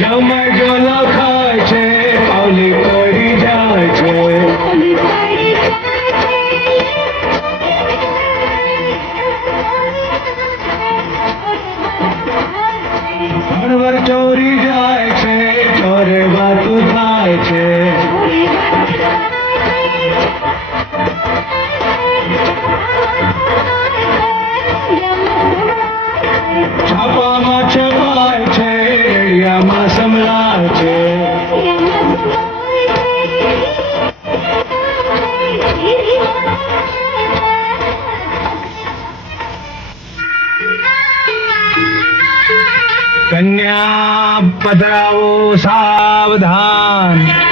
No mercy. કન્યા પધરાવો સાવધાન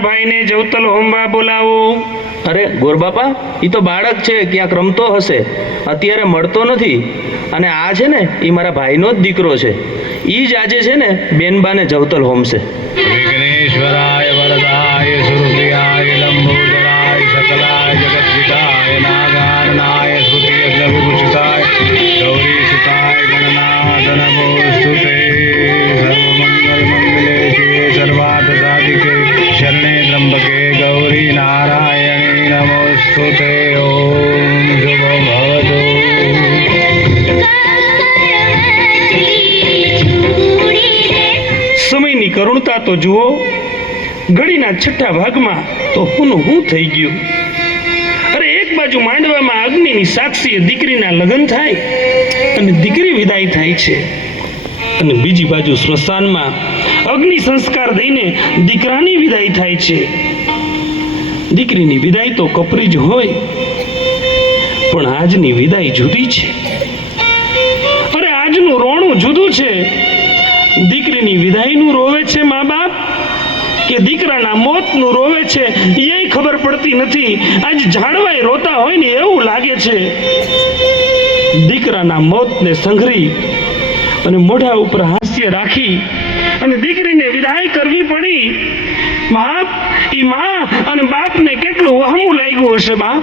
ભાઈને જવતલ હોમવા બોલાવો. અરે ગોરબાપા એ તો બાળક છે ક્યાંક રમતો હશે. અત્યારે મળતો નથી. અને આ છે ને એ મારા ભાઈનો જ દીકરો છે. એ જ આજે છે ને બેનબાને જવતલ હોમશે. વિઘ્નેશ્વરાય વરદાય સમયની કરુણતા તો જુઓ, ઘડીના છઠ્ઠા ભાગમાં તો હું હું થઈ ગયું. અરે એક બાજુ માંડવામાં અગ્નિની સાક્ષીએ દીકરીના લગ્ન થાય અને દીકરી વિદાય થાય છે. અને બીજી બાજુ સ્મશાનમાં અગ્નિ સંસ્કાર દઈને દીકરાની વિદાય થાય છે. દીકરીની વિદાય તો કપરી જ હોય, પણ આજની વિદાય જુદી છે. અરે આજનું રોણું જુદું છે. દીકરીની વિદાયનું રોવે છે મા બાપ? કે દીકરાના મોતનું રોવે છે? એ ખબર પડતી નથી. આજ ઝાડવાય રોતા હોય ને એવું લાગે છે. દીકરાના મોતને સંઘરી અને મોઢા ઉપર હાસ્ય રાખી અને દીકરીને વિદાય કરવી પડી. બાપ, ઈ માં અને બાપને કેટલું વહમું લાગ્યું હશે, બાપ?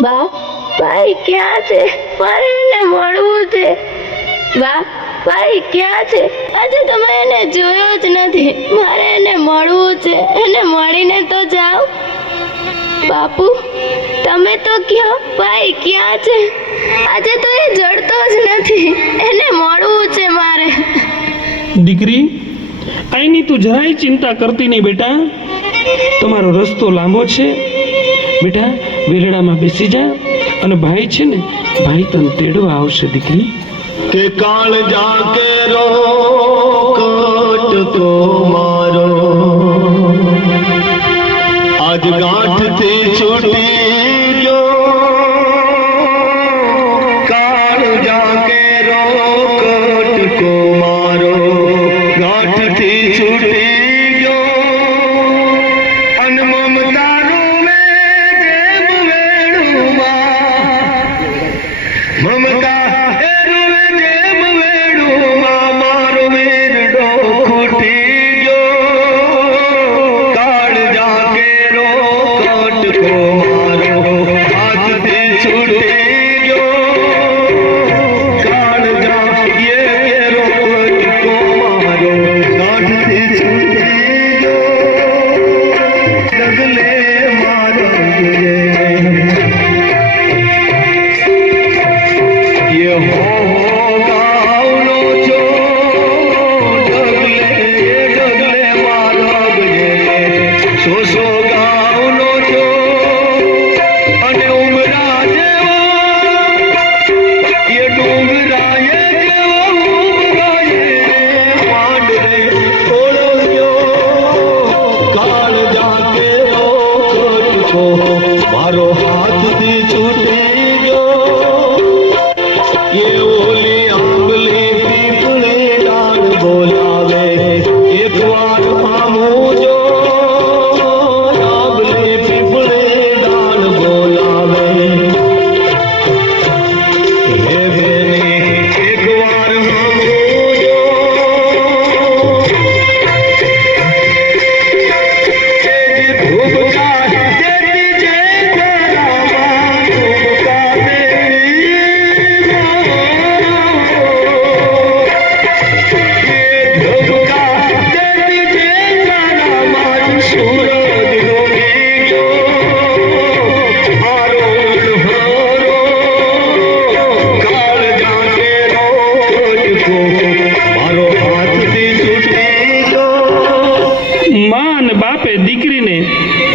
બા, ભાઈ ક્યાં છે? મારે એને મળવું છે. બા, ભાઈ ક્યાં છે? આજે તમે એને જોયો જ નથી. મારે એને મળવું છે. એને મળીને તો જાઓ. બાપુ, તમે તો ક્યાં? ભાઈ ક્યાં છે? આજે તો એ જડતો જ નથી. એને મળવું છે મારે. દીકરી અહીંની તું જરાય ચિંતા કરતી નહીં બેટા. તમારો રસ્તો લાંબો છે. બેટા વેલડામાં બેસી જા અને ભાઈ છે ને, ભાઈ તને તેડવા આવશે, દીકરી. કે કાળ જાકે રો કટ તો મારો. આજ ગાંઠથી છૂટી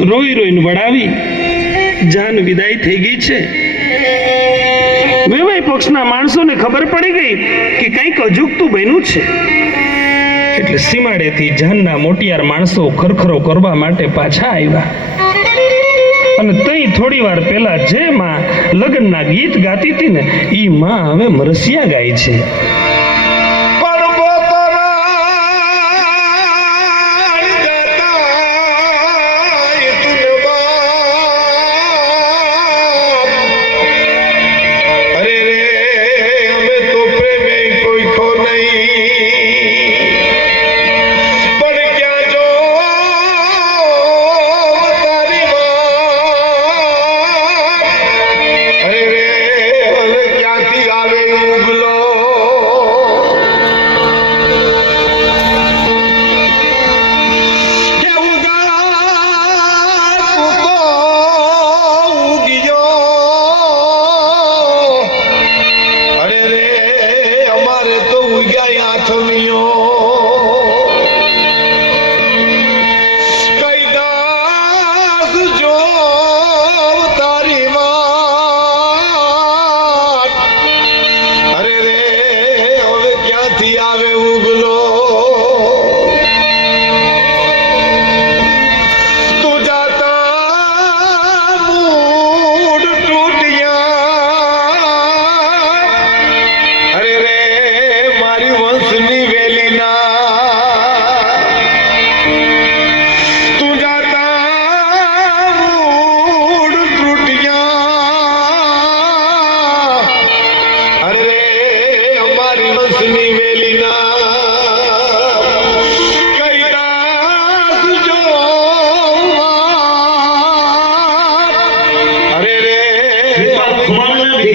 રોઈ રોઈને વડાવી જાન વિદાય થઈ ગઈ છે. વેવાય પક્ષના માણસોને ખબર પડી ગઈ કે કંઈક અજુગતું બન્યું છે. એટલે સીમાડેથી જાનના મોટિયાર માણસો ખરખરો કરવા માટે પાછા આવ્યા. અને તઈ થોડી વાર પહેલા જે માં લગ્નના ગીત ગાતી હતી ને એ માં હવે મરસિયા ગાય છે.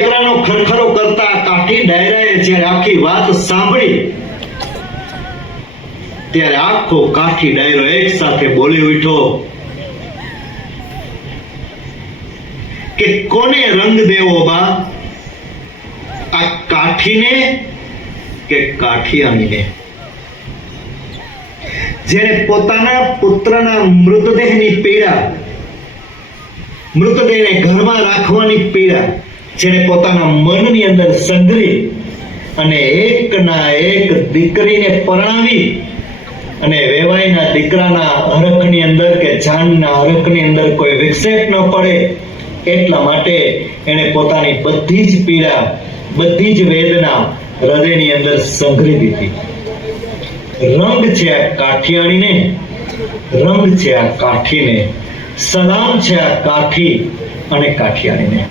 દીકરાનો ખરખરો કરતા કાઠી ડાયરાએ જ્યારે આખી વાત સાંભળી, ત્યારે આખો કાઠી ડાયરો એક સાથે બોલી ઉઠો કે કોને રંગ દેવો બા? આ કાઠીને કે કાઠિયાણીને? જેને પોતાના પુત્રના મૃતદેહની પીડા, મૃતદેહને ઘરમાં રાખવાની પીડા જેને પોતાના મનની અંદર સંગ્રહી અને એકના એક દીકરીને પરણાવી અને વેવાઈના દીકરાના હરખની અંદર કે જાનના હરખની અંદર કોઈ વિક્ષેપ ન પડે, એટલા માટે એણે પોતાની બધી જ પીડા, બધી જ વેદના હૃદયની અંદર સંઘરી દીધી. રંગ છે આ કાઠિયાણીને રંગ છે આ કાઠીને, સલામ છે આ કાઠી અને કાઠિયાણીને